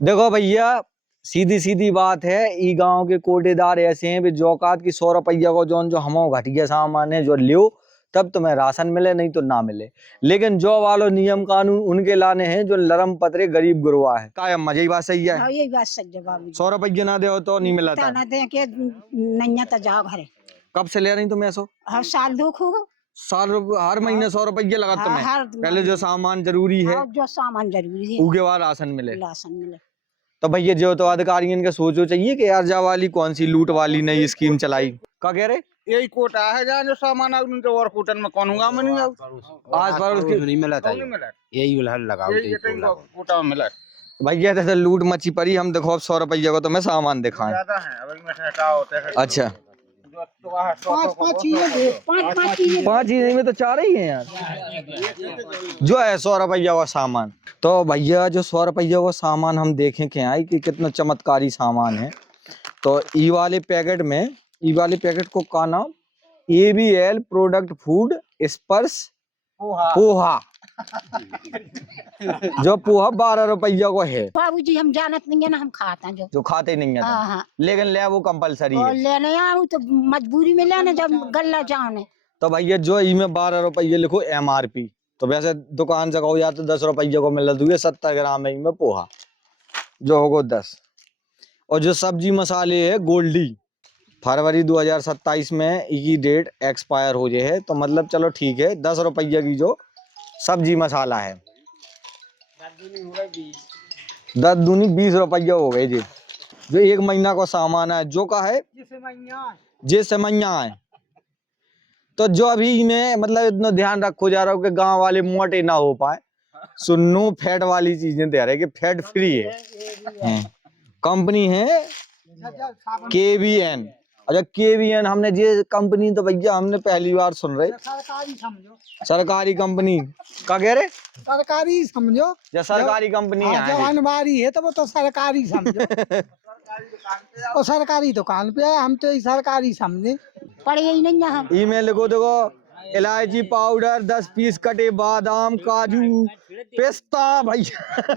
देखो भैया, सीधी सीधी बात है। ई गांव के कोटेदार ऐसे हैं भी औकात की 100 रुपया को जो हमो घटिया सामान है जो लियो तब तुम्हें राशन मिले, नहीं तो ना मिले। लेकिन जो वालो नियम कानून उनके लाने हैं जो लरम पतरे गरीब गुरवा है। कायम मजे ही बात सही है। यही बात सही है बाबू। 100 रुपया ना दे तो नहीं मिला था। ना दे के नहीं तो जाओ घरे। कब से ले रही तुम ऐसो? हर साल दुख होगा। हर महीने 100 रुपया लगा तुम्हें? पहले जो सामान जरूरी है जो सामान जरूरी है उसके बाद राशन मिले। राशन मिले तो भैया जो तो अधिकारियों के सोचो चाहिए कि यार जा वाली कौन सी लूट वाली नई स्कीम चलाई। क्या कह रहे? यही कोटा है जहाँ जो सामान तो और कोटन में कौन होगा मैं नहीं आज पर उसकी नहीं मिला था। यही उलहल लगाओ कोटा में मिला भैया। जैसे लूट मची पड़ी, हम देखो अब 100 रुपया को तो मैं सामान दिखाएं। अच्छा, 5 चीजें में तो 4 ही हैं यार। जो है 100 रुपया का सामान। तो भैया जो 100 रुपया का सामान हम देखें क्या है कि कितना चमत्कारी सामान है। तो ई वाले पैकेट को का नाम ABL प्रोडक्ट फूड स्पर्श पोहा। जो पोहा 12 रुपया को है। बाबूजी हम जानत नहीं है ना, हम खाते हैं जो खाते नहीं है। हाँ। लेकिन ले वो कंपलसरी है। लेने आऊँ तो मजबूरी में लेने जब गल्ला जाने। तो भैया जो इमें 12 रुपये लिखो MRP, तो वैसे दुकान से कहो या तो 10 रुपये को मिल रही है। 70 ग्राम है इमें पोहा जो होगा 10। और जो सब्जी मसाले है गोल्डी, फरवरी 2027 में इसकी डेट एक्सपायर हो जाए है। तो मतलब चलो ठीक है, 10 रुपये की जो सब्जी मसाला है 10 दूनी 20 रुपया हो गए जी। जो 1 महीना का सामान है जो का है जैसे मैया है। तो जो अभी में मतलब इतना ध्यान रखो जा रहा हो कि गांव वाले मोटे ना हो पाए। सुन्नू फैट वाली चीजें दे रहे कि फैट फ्री है। कंपनी है KVN। अच्छा KVN, हमने ये कंपनी तो भैया हमने पहली बार सुन रहे। सरकारी समझो, सरकारी कंपनी क्या कह रहे? सरकारी समझो या सरकारी कंपनी है। जब अनवारी है तो वो तो सरकारी समझो। वो सरकारी दुकान पे है, हम तो सरकारी समझे। पढ़े ही नहीं है हम। ईमेल लिखो, देखो इलायची पाउडर 10 पीस कटे बादाम काजू पिस्ता भैया।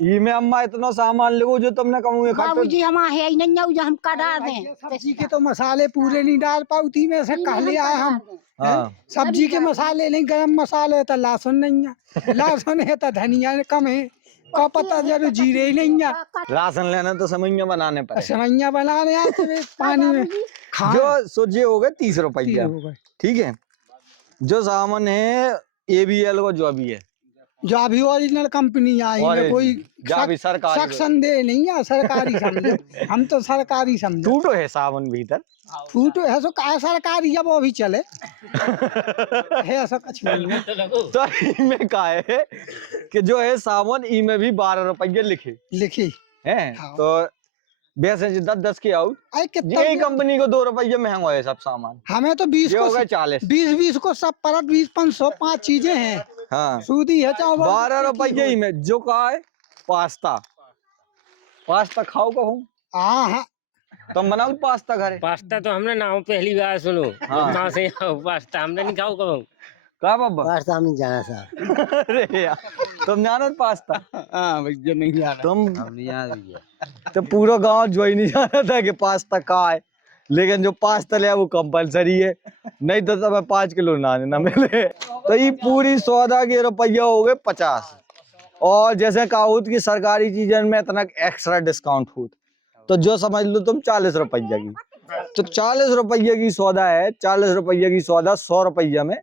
ये अम्मा इतना सामान लिखो जो तुमने कहूँ। बाबूजी हम है ही नहीं है जो हम का डाल दें। सब्जी के तो मसाले पूरे नहीं डाल पाती में से कह लिया है हम। हाँ। सब्जी के मसाले नहीं, गरम मसाले है तो लहसुन नहीं है, लहसुन है तो धनिया कम है, का पता जरूर जीरे ही नहीं है। राशन लेना तो समैया बनाने पर समैया बनाने आते पानी में जो सोचे हो गए 30 रुपया। ठीक है। जो सामान है ABL को जो भी है, जो अभी ओरिजिनल कंपनी आई है, कोई सेक्शन दे नहीं है, सरकारी समझो। हम तो सरकारी समझो। टूटो है सावन भीतर फूटो है सो का सरकारी जब वो भी चले है ऐसा कुछ नहीं है। तो इनमें का है कि जो है सावन इनमें भी 12 रुपये लिखी है। हाँ। तो वैसे 10 के आउट यही कंपनी को 2 रुपये महंगा है सब सामान। हमें तो 20 हो गए 40 20 को सब परत 20 500 5 चीजें हैं। हाँ। सूदी है 12 रुपये में जो का है पास्ता खाओ कहूँ। हाँ तुम बनाओ पास्ता घरे? पास्ता तो हमने ना पहली बार सुनो। हाँ। कहाँ से पास्ता हमने नहीं खाओ कब का बाबा? पास्ता हम नहीं जाना सर। अरे यार तुम जानो पास्ता? हाँ भैया नहीं जाना। तुम तो पूरा गांव जो ही नहीं जाना था कि पास्ता का है। लेकिन जो पास्ता ले वो कंपलसरी है, नहीं तो सब 5 किलो ना मिले। तो ये पूरी सौदा के रुपया हो गए 50। और जैसे कहा कि सरकारी चीजों में इतना एक्स्ट्रा डिस्काउंट हो, तो जो समझ लो तुम 40 रुपया की। तो 40 रुपये की सौदा है। 40 रुपये की सौदा 100 रुपया में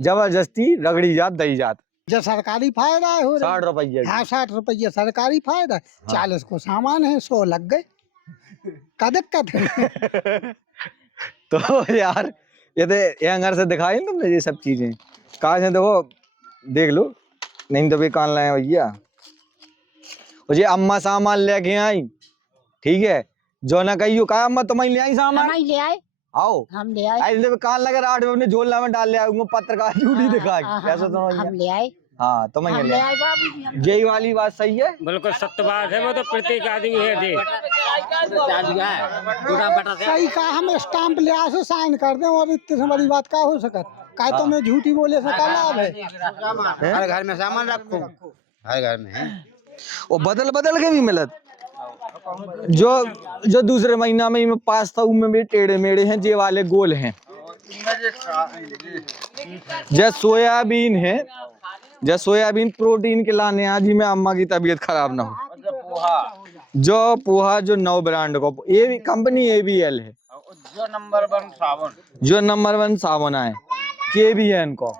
जबरदस्ती रगड़ी जात दही जात। जो सरकारी फायदा है 60 रुपये। हाँ 60 रुपये सरकारी फायदा। हाँ। 40 को सामान है, 100 लग गए का दिक्कत है। तो यार ये तो घर से दिखाई तुमने ये सब चीजें कहा से देखो देख लो, नहीं तो भी कान लाए भैया। ये अम्मा सामान लेके आई, ठीक है। जो ना कहियो कहा अम्मा तुम्हें ले आई सामान? हम ले आए। आओ हम ले आए। ऐसे कान लगे 8 बजे झोला में डाल ले आऊंगा पत्रकार झूठी दिखा के। ऐसा तो हम ले आए। हाँ तुम्हें ले आए बाबूजी। यही वाली बात सही है, बिल्कुल सत्य बात है। वो तो प्रत्येक आदमी है दे सही कहा। हम स्टाम्प ले आए साइन कर दें और इतनी बड़ी बात का हो सकत का तो मैं झूठी बोले से का लाभ है। हर घर में सामान रखो हर घर में है। और बदल बदल के भी मिलत जो जो दूसरे महीना में पास्ता में भी टेढ़े मेढ़े हैं, जे वाले गोल हैं। जैसे सोयाबीन है, जैसे सोयाबीन प्रोटीन के लाने आज ही में अम्मा की तबीयत खराब ना हो। जो पोहा जो 9 ब्रांड को ये कंपनी ABL है, जो नंबर 1 साबुन, जो नंबर 1 साबुन है KBN को।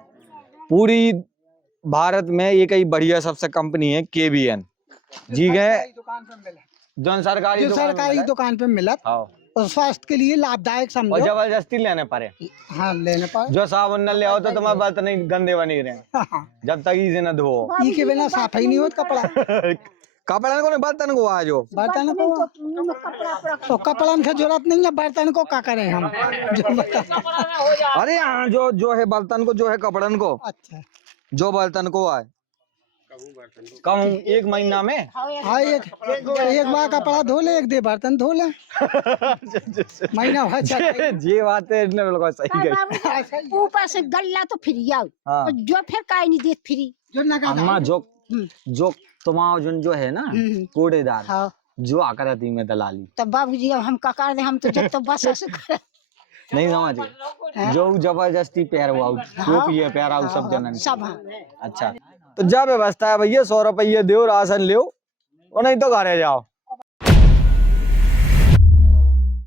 पूरी भारत में ये कई बढ़िया सबसे कंपनी है KBN जी गए जो सरकारी दुकान पे मिलत और स्वास्थ्य के लिए लाभदायक और समझो। जबरदस्ती लेने पड़े। हाँ लेने पर जो साबुन न ले आओ तो तुम्हारे बर्तन नहीं गंदे बनी रहे जब तक इसे न धो। ई के बिना साफ ही नहीं होता कपड़ा। कपड़ा को नहीं बर्तन को आज बर्तन को तो कपड़न की जरूरत नहीं है, बर्तन को क्या करें हम जो बता। अरे हाँ जो है बर्तन को, जो है कपड़न को, अच्छा जो बर्तन को आए कहूँ 1 महीना में। हाँ एक बार कपड़ा धो ले, एक दे बर्तन धो ले, महीना भर चलेगा। ये बात है, इसने बिल्कुल सही कही। ऊपर से गल्ला तो फ्री आओ, हाँ। और जो फिर काहे नहीं देत फ्री। जो नगद अम्मा जो तुम्हारा जो है ना कूड़ेदार हाँ जो आकर आती में दलाली तब बाबूजी अब हम का कर दे, हम तो जब तो बस ऐसे कर। नहीं समझ जो जबरदस्ती पैर हुआ जो पिए पैर आउ सब जनन सब हाँ। अच्छा तो जब व्यवस्था है भैया 100 रुपये दो राशन लो और नहीं तो घरे जाओ।